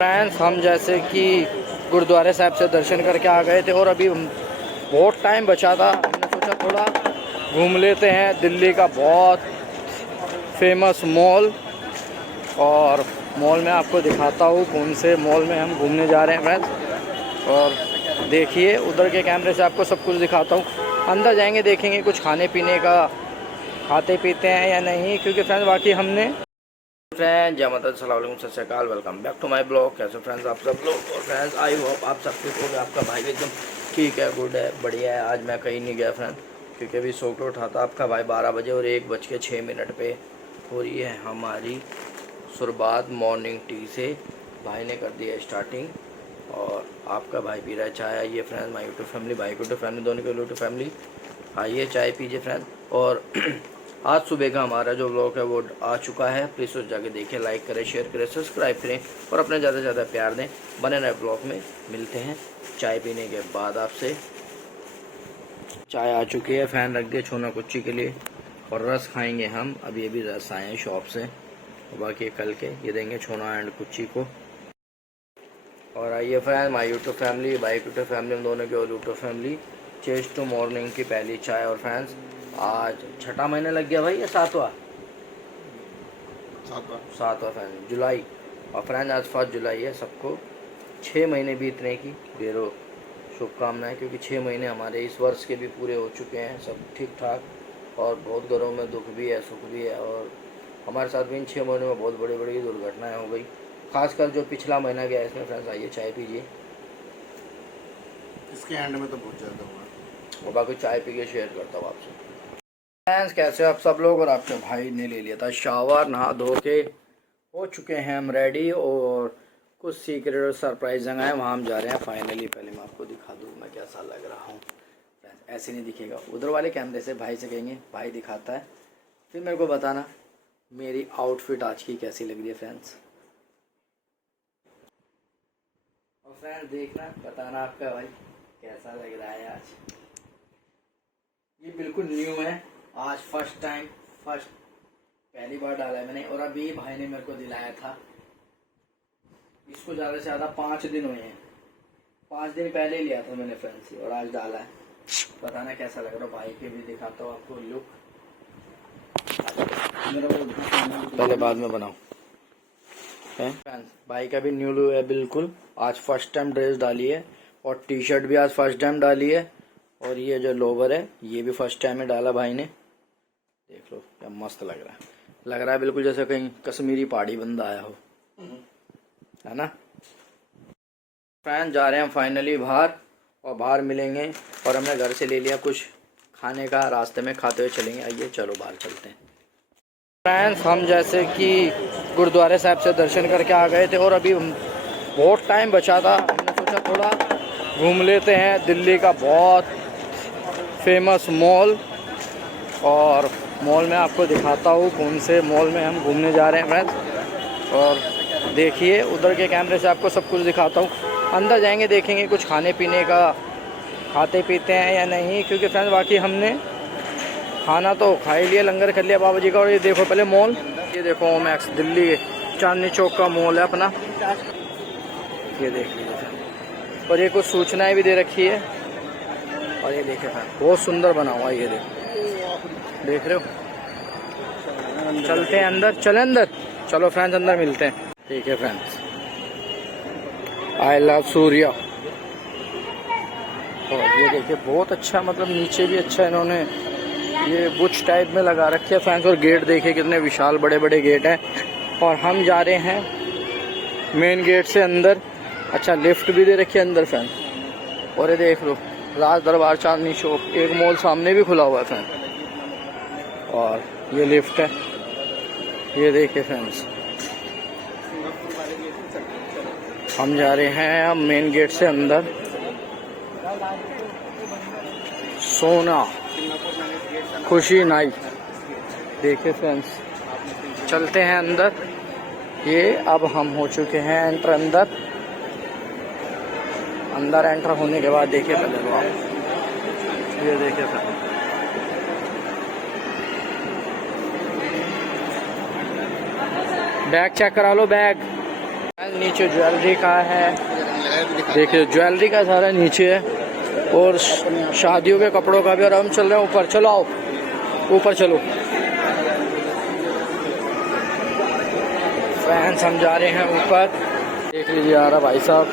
Friends, हम जैसे कि गुरुद्वारे साहब से दर्शन करके आ गए थे और अभी बहुत टाइम बचा था। हमने सोचा थोड़ा घूम लेते हैं दिल्ली का बहुत फेमस मॉल। और मॉल में आपको दिखाता हूँ कौन से मॉल में हम घूमने जा रहे हैं फ्रेंड्स। और देखिए उधर के कैमरे से आपको सब कुछ दिखाता हूँ। अंदर जाएंगे, देखेंगे कुछ खाने पीने का, खाते पीते हैं या नहीं, क्योंकि फ्रेंड्स बाकी हमने फ्रेंड जय माता दी, अस्सलाम वालेकुम, सत श्री अकाल, welcome back to my blog. कैसे फ्रेंड्स आप सब लोग। और फ्रेंड्स आई होप आप सब ठीक हो। आपका भाई एकदम ठीक है, गुड है, बढ़िया है। आज मैं कहीं नहीं गया फ्रेंड, क्योंकि अभी सो के उठा था आपका भाई 12 बजे और 1:06 पे हो रही है हमारी शुरुआत मॉर्निंग टी से। भाई ने कर दिया स्टार्टिंग और आपका भाई पी रहा है चाय। आइए फ्रेंड, माई यूट्यूब फैमिली, भाई यूट्यूब फैमिली, दोनों की यूट्यूब फैमिली, आइए चाय पीजिए फ्रेंड। और आज सुबह का हमारा जो व्लॉग है वो आ चुका है। प्लीज़ उस जाके देखिए, लाइक करें, शेयर करें, सब्सक्राइब करें और अपने ज़्यादा से ज़्यादा प्यार दें। बने रहे ब्लॉग में। मिलते हैं चाय पीने के बाद आपसे। चाय आ चुकी है, फ़ैन रख दिया छोना कुच्ची के लिए और रस खाएंगे हम। अभी अभी रस आए हैं शॉप से और बाकी कल के ये देंगे छोना एंड कुच्ची को। और आइए फ्रेंड, माई यूट्यूब फैमिली, भाई यूट्यूब फैमिली, हम दोनों की और यूट्यूब फैमिली, चेस्ट टू मॉर्निंग की पहली चाय। और फ्रेंड्स आज 6वां महीना लग गया भाई या 7वां? 7वां फ्रेंड, जुलाई। और फ्रेंड आज 1 जुलाई है। सबको 6 महीने बीतने की ढेरों शुभकामनाएं, क्योंकि 6 महीने हमारे इस वर्ष के भी पूरे हो चुके हैं, सब ठीक ठाक। और बहुत घरों में दुख भी है, सुख भी है। और हमारे साथ भी इन 6 महीनों में बहुत बड़ी बड़ी दुर्घटनाएं हो गई, खासकर जो पिछला महीना गया इसमें। फ्रेंड्स आइए चाय पीजिए। इसके एंड में तो बहुत ज़्यादा हुआ और बाकी चाय पी के शेयर करता हूँ आपसे। फ्रेंड्स कैसे आप सब लोग। और आपके भाई ने ले लिया था शावर, नहा धो के हो चुके हैं हम रेडी। और कुछ सीक्रेट और सरप्राइज जगह है, वहाँ हम जा रहे हैं फाइनली। पहले मैं आपको दिखा दूँ मैं कैसा लग रहा हूँ। ऐसे नहीं दिखेगा, उधर वाले कैमरे से भाई से कहेंगे, भाई दिखाता है, फिर मेरे को बताना मेरी आउटफिट आज की कैसी लग रही है फ्रेंड्स। और फ्रेंड्स देखना, बताना आपका भाई कैसा लग रहा है आज। ये बिल्कुल न्यू है, आज फर्स्ट टाइम, पहली बार डाला है मैंने। और अभी भाई ने मेरे को दिलाया था, इसको ज़्यादा से ज़्यादा 5 दिन हुए हैं। 5 दिन पहले लिया था मैंने फ्रेंड्स और आज डाला है। बताना कैसा लग रहा है। भाई के भी दिखाता हूँ आपको लुक, पहले बाद में बनाऊँ। भाई का भी न्यू लुक है बिल्कुल। आज फर्स्ट टाइम ड्रेस डाली है और टी शर्ट भी आज फर्स्ट टाइम डाली है। और ये जो लोवर है ये भी फर्स्ट टाइम में डाला भाई ने। देख लो क्या मस्त लग रहा है बिल्कुल जैसे कहीं कश्मीरी पहाड़ी बंदा आया हो, है ना। फ्रेंड जा रहे हैं फाइनली बाहर और बाहर मिलेंगे। और हमने घर से ले लिया कुछ खाने का, रास्ते में खाते हुए चलेंगे। आइए चलो बाहर चलते हैं। फ्रेंड्स हम जैसे कि गुरुद्वारे साहब से दर्शन करके आ गए थे और अभी बहुत टाइम बचा था। हमने सोचा थोड़ा घूम लेते हैं दिल्ली का बहुत फेमस मॉल। और मॉल में आपको दिखाता हूँ कौन से मॉल में हम घूमने जा रहे हैं फ्रेंड्स। और देखिए उधर के कैमरे से आपको सब कुछ दिखाता हूँ। अंदर जाएंगे, देखेंगे कुछ खाने पीने का, खाते पीते हैं या नहीं, क्योंकि फ्रेंड्स बाकी हमने खाना तो खा ही लिया, लंगर कर लिया बाबा जी का। और ये देखो पहले मॉल, ये देखो ओमैक्स दिल्ली चांदनी चौक का मॉल है अपना, ये देख लीजिए। और ये कुछ सूचनाएं भी दे रखी है। और ये देखे फ्रेंड बहुत सुंदर बना हुआ है, ये देखो, देख रहे हो। चलते हैं अंदर, चले अंदर, चलो फ्रेंड्स अंदर मिलते हैं। ठीक है फ्रेंड्स, आई लव सूर्या। और ये देखिए बहुत अच्छा, मतलब नीचे भी अच्छा इन्होंने ये बुच टाइप में लगा रखे है फ्रेंड्स। और गेट देखिए कितने विशाल बड़े बड़े गेट हैं। और हम जा रहे हैं मेन गेट से अंदर। अच्छा लिफ्ट भी दे रखी है अंदर फ्रेंड्स। और ये देख लो राज दरबार चांदनी चौक, एक मॉल सामने भी खुला हुआ है फ्रेंड। और ये लिफ्ट है, ये देखिए फ्रेंड्स। हम जा रहे हैं अब मेन गेट से अंदर। सोना खुशी नाई, देखिए फ्रेंड्स चलते हैं अंदर। ये अब हम हो चुके हैं एंटर अंदर एंटर होने के बाद देखिए पहले तो आप ये देखिए फ्रेंड्स, बैग चेक करा लो बैग। नीचे ज्वेलरी का है, देखिए ज्वेलरी का सारा नीचे है, और शादियों के कपड़ों का भी। और हम चल रहे हैं ऊपर, चलो आओ ऊपर चलो फ्रेंड्स, हम जा रहे हैं ऊपर। देख लीजिए आ रहा भाई साहब,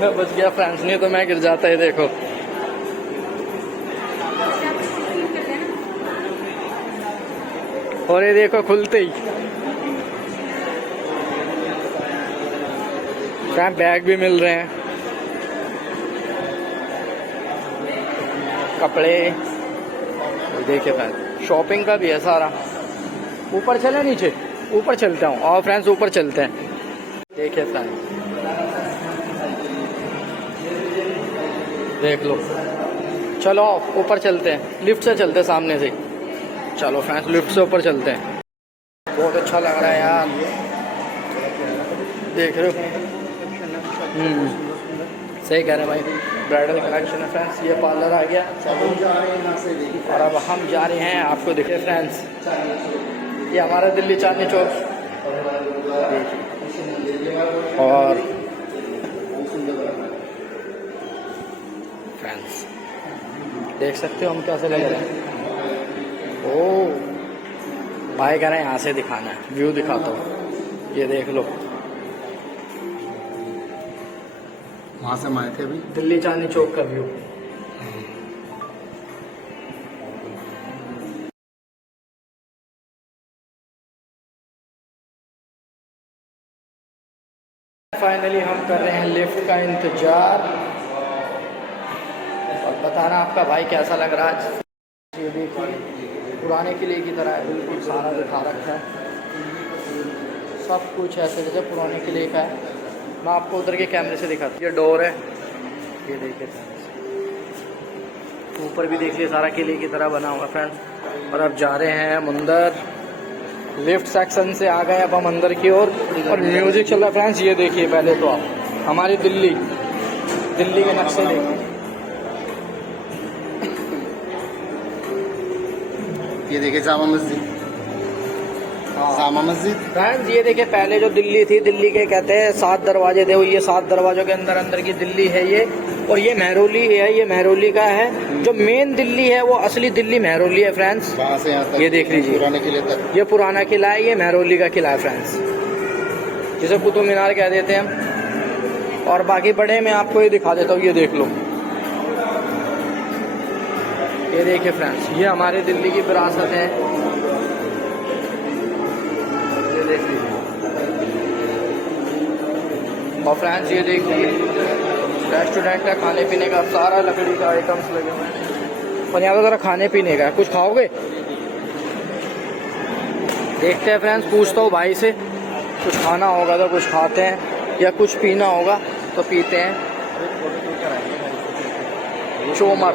मैं बच गया फ्रेंड्स, नहीं तो मैं गिर जाता है। देखो और ये देखो खुलते ही बैग भी मिल रहे हैं, कपड़े। देखिए फ्रेंड्स शॉपिंग का भी है सारा। ऊपर चले नीचे, ऊपर चलते हैं। और फ्रेंड्स ऊपर चलते हैं। देखिए फ्रेंड्स देख लो, चलो ऊपर चलते हैं, लिफ्ट से चलते हैं सामने से। चलो फ्रेंड्स लिफ्ट से ऊपर चलते हैं। बहुत अच्छा लग रहा है यार, देख रहे हो। सही कह रहे हैं भाई, ब्राइडल कलेक्शन है फ्रेंड्स। ये पार्लर आ गया और अब हम जा रहे हैं, आपको दिखे फ्रेंड्स ये हमारा दिल्ली चांदनी चौक। और फ्रेंड्स देख सकते हो हम कैसे लग रहे हैं। ओ भाई कह रहे हैं यहाँ से दिखाना है, व्यू दिखाता हूँ, ये देख लो। वहाँ से हम आए थे अभी, दिल्ली चांदनी चौक का व्यू। फाइनली हम कर रहे हैं लिफ्ट का इंतजार, और बताना आपका भाई कैसा लग रहा है। ये देखिए पुराने किले की तरह है, बिल्कुल सारा दिखा रखा है, सब कुछ ऐसे जैसे पुराने किले का है। मैं आपको उधर के कैमरे से दिखाता हूँ। ये डोर है, ये देखिए ऊपर भी देखिए सारा किले की तरह बना हुआ फ्रेंड्स। और अब जा रहे हैं हम अंदर, लिफ्ट सेक्शन से आ गए अब हम अंदर की ओर, और म्यूजिक चल रहा है फ्रेंड्स। ये देखिए पहले तो आप हमारी दिल्ली के नक्शे देखिए। ये देखिए जामा मस्जिद, जामा मस्जिद फ्रेंड्स। ये देखिए पहले जो दिल्ली थी, दिल्ली के कहते हैं 7 दरवाजे थे, ये 7 दरवाजों के अंदर की दिल्ली है ये। और ये महरौली है, ये महरौली का है। जो मेन दिल्ली है वो असली दिल्ली महरौली है फ्रेंड्स। वहाँ से यहाँ तक ये देख लीजिए पुराने किले तक। ये पुराना किला है, ये महरौली का किला है फ्रेंड्स, जिसे कुतुब मीनार कह देते हैं। और बाकी बड़े मैं आपको ये दिखा देता हूँ, ये देख लो। ये देखिए फ्रेंड्स ये हमारे दिल्ली की विरासत है, ये देख लीजिए। और फ्रेंड्स ये देखिए रेस्टोरेंट है, खाने पीने का सारा लकड़ी का आइटम्स लगे हुए हैं। और यहाँ पर जरा खाने पीने का कुछ खाओगे? देखते हैं फ्रेंड्स, पूछता हूँ भाई से, कुछ खाना होगा तो कुछ खाते हैं, या कुछ पीना होगा तो पीते हैं। चोमर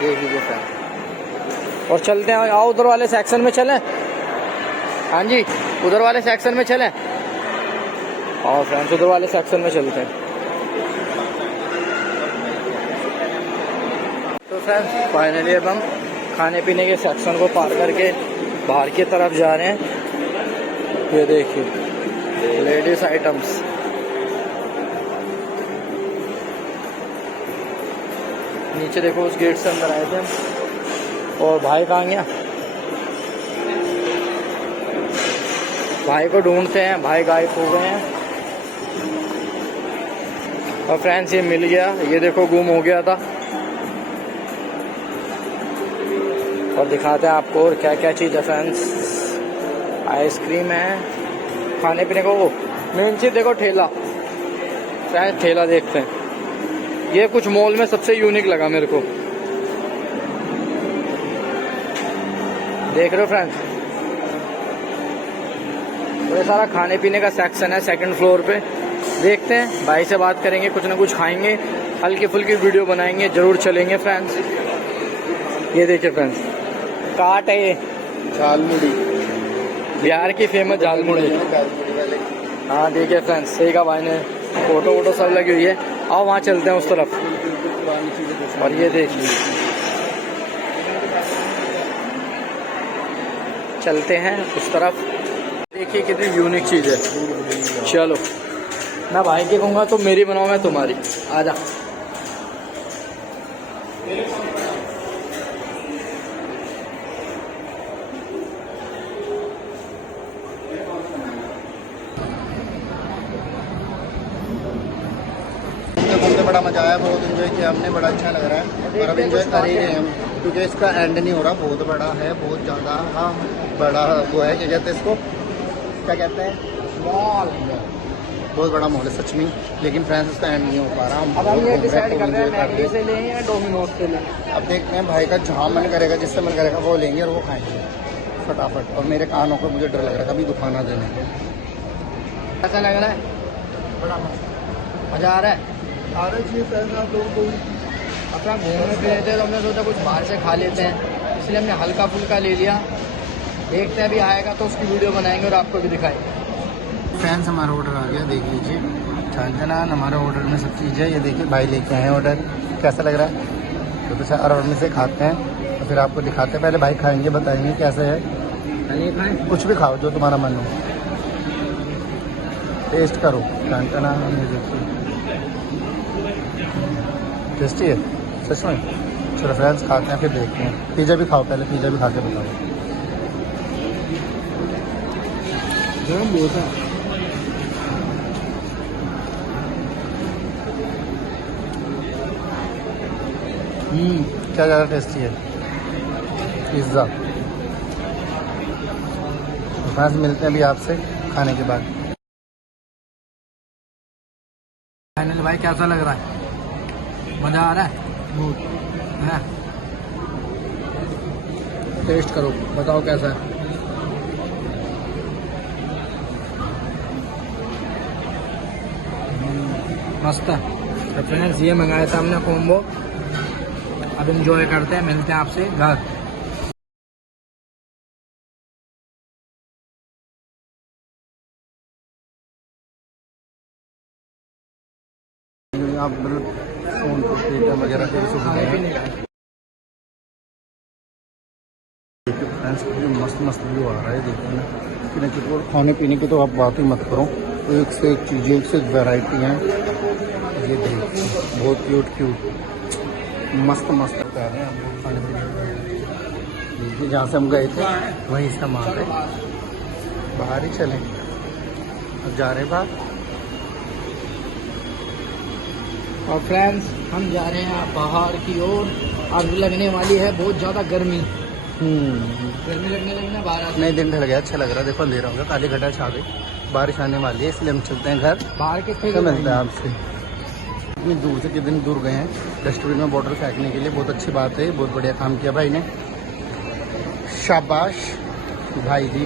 देख लीजिए फ्रेंड्स। और चलते हैं, आओ उधर वाले सेक्शन में चलें। हाँ जी उधर वाले सेक्शन में चलें। और फ्रेंड्स उधर वाले सेक्शन में चलते हैं। तो फ्रेंड्स फाइनली अब हम खाने पीने के सेक्शन को पार करके बाहर की तरफ जा रहे हैं। ये देखिए लेडीज आइटम्स, नीचे देखो उस गेट से अंदर आए थे। और भाई कहाँ गया? भाई को ढूंढते हैं, भाई गायब हो गए हैं। और फ्रेंड्स ये मिल गया, ये देखो गुम हो गया था। और दिखाते हैं आपको और क्या क्या चीज़ है फ्रेंड्स। आइसक्रीम है, खाने पीने को। मेन चीज़ देखो ठेला, फ्रेंड्स ठेला देखते हैं। ये कुछ मॉल में सबसे यूनिक लगा मेरे को, देख रहे हो फ्रेंड्स। तो ये सारा खाने पीने का सेक्शन है सेकंड फ्लोर पे। देखते हैं, भाई से बात करेंगे, कुछ ना कुछ खाएंगे, हल्की फुल्की वीडियो बनाएंगे, जरूर चलेंगे फ्रेंड्स। ये देखिए फ्रेंड्स काट है, ये झालमुड़ी, बिहार की फेमस झालमुड़ी। हाँ देखिए फ्रेंड्स, सही का भाई ने, फोटो वोटो सब लगी हुई है। आओ वहाँ चलते हैं उस तरफ। और ये देखिए चलते हैं उस तरफ। देखिए कितनी यूनिक चीज़ है। चलो मैं भाई की कहूँगा तो मेरी बनाऊँ, मैं तुम्हारी। आजा। घूमते बड़ा मजा आया, बहुत एंजॉय किया हमने, बड़ा अच्छा लग रहा है। और अब एंजॉय कर ही रहे हैं हम, क्योंकि इसका एंड नहीं हो रहा। बहुत बड़ा है, बहुत ज़्यादा। हाँ, बड़ा वो है, क्या कहते हैं इसको, क्या कहते हैं, मॉल। बहुत बड़ा मॉल है सच में, लेकिन फ्रेंड्स उसका एंड नहीं हो पा रहा। अब हम ये डिसाइड कर रहे हैं मैगी से लें या डोमिनोज से लें। अब देखते हैं भाई का जहाँ मन करेगा, जिससे मन करेगा वो लेंगे और वो खाएंगे फटाफट। और मेरे कानों को मुझे डर लग रहा है कभी दुखाना देने को। ऐसा लग रहा है बड़ा मज़ा आ रहा है। अपना घूमने फिरे थे तो हमने सोचा कुछ बाहर से खा लेते हैं, इसलिए हमने हल्का फुल्का ले लिया। देखते हैं अभी आएगा तो उसकी वीडियो बनाएंगे और आपको भी दिखाएंगे। फ्रेंड्स हमारा ऑर्डर आ गया, देख लीजिए। छानछनान हमारा ऑर्डर में सब चीज़ है। ये देखिए भाई लेके आए ऑर्डर। कैसा लग रहा है? तो चार और में से खाते हैं और फिर आपको दिखाते हैं। पहले भाई खाएंगे, बताएंगे कैसे है। खाएं कुछ भी खाओ जो तुम्हारा मन हो, टेस्ट करो। छानछनान ये देखिए, टेस्टी है सच में। चलो फ्रेंड्स खाते हैं फिर देखते हैं। पिज़्ज़ा भी खाओ, पहले पिज़्ज़ा भी खा के बताओ। गरम बहुत है। क्या ज़्यादा टेस्टी है? पिज़्ज़ा। फ्रेंड्स मिलते हैं अभी आपसे खाने के बाद। फाइनल भाई कैसा लग रहा है? मज़ा आ रहा है? है? टेस्ट करो, बताओ कैसा है। मस्त है। तो फ्रेंड्स ये मंगाया था हमने कॉम्बो। अब एंजॉय करते हैं, मिलते हैं आपसे घर। आप मतलब फोन पर वगैरह के फ्रेंड्स मस्त मस्त व्यू आ रहा है। देखिए ना कि खाने पीने की तो आप बात ही मत करो। एक से एक चीज़ें, एक से एक वैरायटी हैं। ये देखिए बहुत क्यूट मस्त मस्त बता रहे हैं हम लोग खाने पीने। देखिए जहाँ से हम गए थे वहीं से हम आ गए, बाहर ही चले, अब जा रहे हैं बाहर। और फ्रेंड्स हम जा रहे हैं बाहर की ओर। अब लगने वाली है बहुत ज़्यादा गर्मी। गर्मी लगने लगी ना बाहर। नहीं, दिन ढल गया, अच्छा लग रहा है। देखो अंधेरा हो गया, काली घटा छा गई, बारिश आने वाली है, इसलिए हम चलते हैं घर। बाहर कितने तो मिलते हैं आपसे। इतनी दूर से कितनी दूर गए हैं डस्टबिन में बॉटल फेंकने के लिए। बहुत अच्छी बात है, बहुत बढ़िया काम किया भाई ने, शाबाश भाई जी,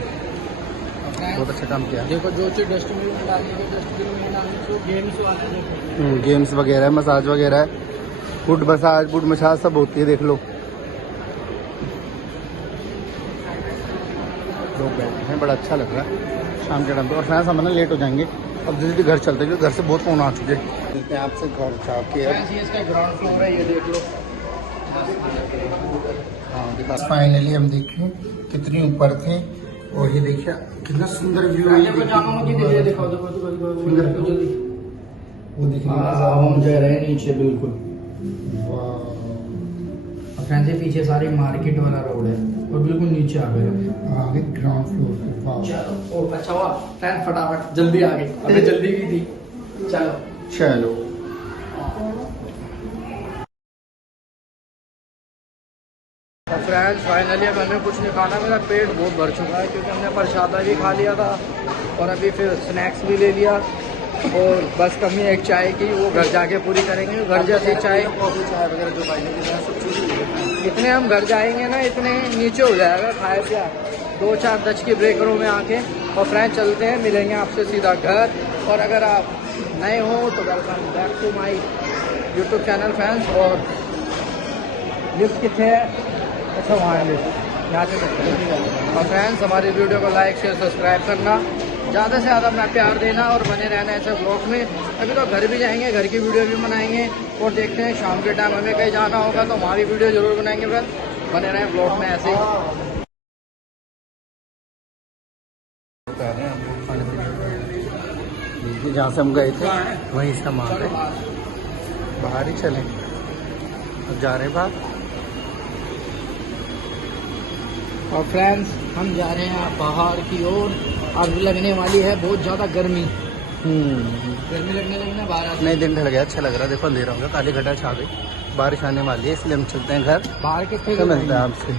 बहुत अच्छा काम किया। देखो जो चीज़ डस्टबिन में डालने की, डस्टबिन में डालने को गेम्स वाले देखो। गेम्स वगैरह, मसाज वगैरह, फुट मसाज सब होती है। देख लो लोग बैठे हैं, बड़ा अच्छा लग रहा है शाम के टाइम पे। और फ्रेंड्स हम ना लेट हो जाएंगे, अब जल्दी घर चलते हैं क्योंकि घर से बहुत फोन आ चुके हैं। मिलते हैं आपसे घर जाके। ये इसका ग्राउंड फ्लोर है, ये देख लो। हाँ दिखा। फाइनली हम देखें कितनी ऊपर थे और ये देखिए कितना सुंदर व्यू है। वो देखिए हम जा रहे हैं नीचे बिल्कुल। फ्रेंड्स ये पीछे सारी मार्केट वाला रोड है और बिल्कुल नीचे आ गए, आगे ग्राउंड फ्लोर पे। चलो अच्छा हुआ फ्रेंड, फटाफट जल्दी आ गए, हमें जल्दी की थी। चलो फ्रेंड्स फाइनली अब हमें कुछ नहीं खाना, मेरा पेट बहुत भर चुका है क्योंकि हमने प्रसादा भी खा लिया था और अभी फिर स्नैक्स भी ले लिया। और बस कमी एक चाय की, वो घर जाके पूरी करेंगे। घर जैसी चाय वगैरह जो भाई ने सब चीज़। इतने हम घर जाएंगे ना, इतने नीचे हो जाएगा खाए पिया 2-4 10 की ब्रेकरों में आके। और फ्रेंड चलते हैं, मिलेंगे आपसे सीधा घर। और अगर आप नए हो तो welcome back to my YouTube channel friends. और लिफ्ट कितने है? अच्छा वहाँ है लिफ्ट, यहाँ से सकते हैं। और फ्रेंड्स हमारी वीडियो को लाइक शेयर सब्सक्राइब करना, ज़्यादा से ज़्यादा अपना प्यार देना और बने रहना ऐसे ब्लॉग में। अभी तो घर भी जाएंगे, घर की वीडियो भी बनाएंगे और देखते हैं शाम के टाइम हमें कहीं जाना होगा तो हमारी वीडियो ज़रूर बनाएंगे फ्रेंड्स। बने रहें ब्लॉग में ऐसे ही। कर रहे हैं हम लोग खाने पीने। देखिए जहाँ से हम गए थे वहीं से हम आ गए, बाहर ही चले, अब जा रहे हैं बाहर। और फ्रेंड्स हम जा रहे हैं बाहर की ओर। अब लगने वाली है बहुत ज़्यादा गर्मी। गर्मी लगने लगी ना बाहर। नहीं दिन ढल गया, अच्छा लग रहा है। देखो अंधेरा हो गया, काली घटा छा गई, बारिश आने वाली है, इसलिए हम चलते हैं घर। बाहर के तो मिलते हैं आपसे।